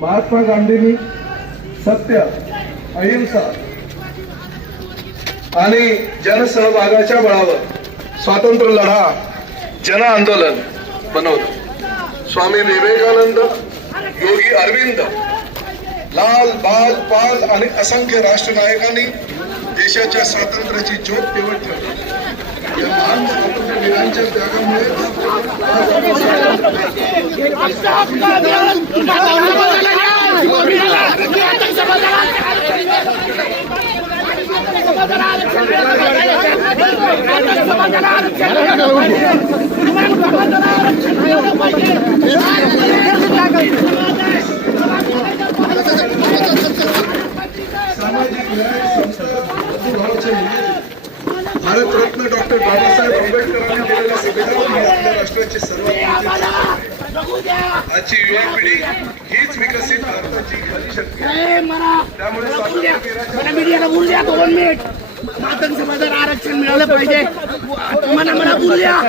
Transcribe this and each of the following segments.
महात्मा गांधींनी सत्य, अहिंसा आणि जनसहभागाच्या बळावर स्वातंत्र्य लढा जन आंदोलन बनवलं। स्वामी विवेकानंद, योगी अरविंद, लाल, बाल, पाल आणि असंख्य राष्ट्रनायकांनी देशाच्या स्वातंत्र्याची ज्योत पेटवत ठेवली। या महान स्वातंत्र्यवीरांच्या त्यागामुळे सामाजिक न्याय संस्था भारतरत्न डॉक्टर बाबासाहेब आंबेडकरांनी दिलेल्या संविधान हे आपल्या राष्ट्राची सर्वात आजची युवा पिढी हीच विकसित भारताची खरी शक्ती आहे। त्यामुळे मीडियाला बोलू द्या 2 मिनिट। मातंग समाजाला आरक्षण मिळालं पाहिजे। मला बोलू द्या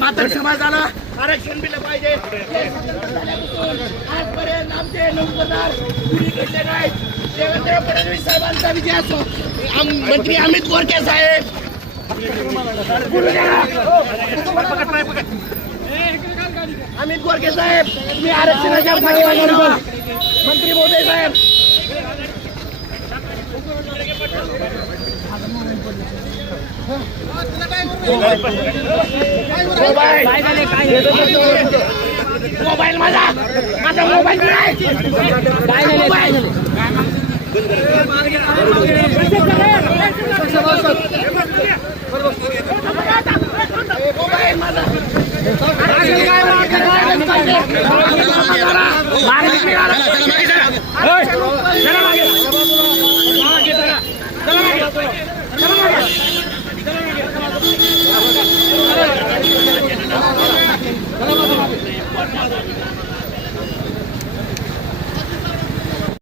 मातंग समाजाला आरक्षण मिळालं पाहिजे। आजपर्यंत आमचे नौकरदार घेतले नाहीत। देवेंद्र फडणवीस साहेबांचा विजय असो, मंत्री अमित गोरखे साहेब अमित गोरखे साहेब तुम्ही आरक्षणाच्या मंत्री मोदी साहेब मोबाईल माझा मोबाईल माझा